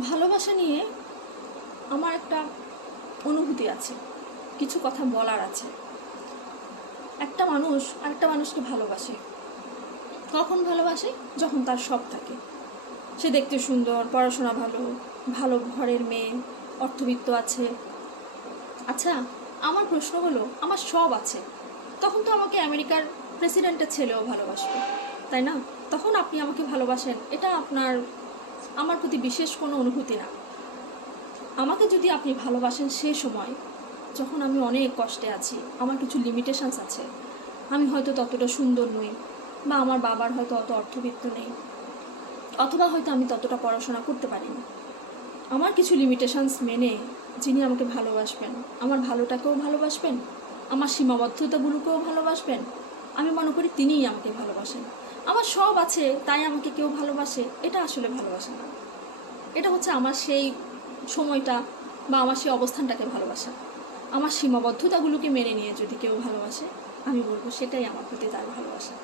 ভালোবাসা নিয়ে আমার একটা অনুভূতি আছে, কিছু কথা বলার আছে। একটা মানুষ আরেকটা মানুষকে ভালোবাসে, কখন ভালোবাসে? যখন তার সব থাকে। সে দেখতে সুন্দর, পড়াশোনা ভালো, ভালো ঘরের মেয়ে, অর্থবিত্ত আছে। আচ্ছা, আমার প্রশ্ন হলো, আমার সব আছে, তখন তো আমাকে আমেরিকার প্রেসিডেন্টের ছেলেও ভালোবাসবে, তাই না? তখন আপনি আমাকে ভালোবাসেন, এটা আমার প্রতি বিশেষ কোনো অনুভূতি না। আমাকে যদি আপনি ভালোবাসেন সে সময় যখন আমি অনেক কষ্টে আছি, আমার কিছু লিমিটেশনস আছে, আমি হয়তো ততটা সুন্দর নই, বা আমার বাবার হয়তো অত অর্থবিত্ত নেই, অথবা হয়তো আমি ততটা পড়াশোনা করতে পারিনি, আমার কিছু লিমিটেশনস মেনে যিনি আমাকে ভালোবাসবেন, আমার ভালোটাকেও ভালোবাসবেন, আমার সীমাবদ্ধতাগুলোকেও ভালোবাসবেন, আমি মনে করি তিনিই আমাকে ভালোবাসেন। আমার সব আছে তাই আমাকে কেউ ভালোবাসে, এটা আসলে ভালোবাসা না। এটা হচ্ছে আমার সেই সময়টা বা আমার সেই অবস্থানটাকে ভালোবাসা। আমার সীমাবদ্ধতাগুলোকে মেনে নিয়ে যদি কেউ ভালোবাসে, আমি বলবো সেটাই আমার প্রতি তার ভালোবাসা।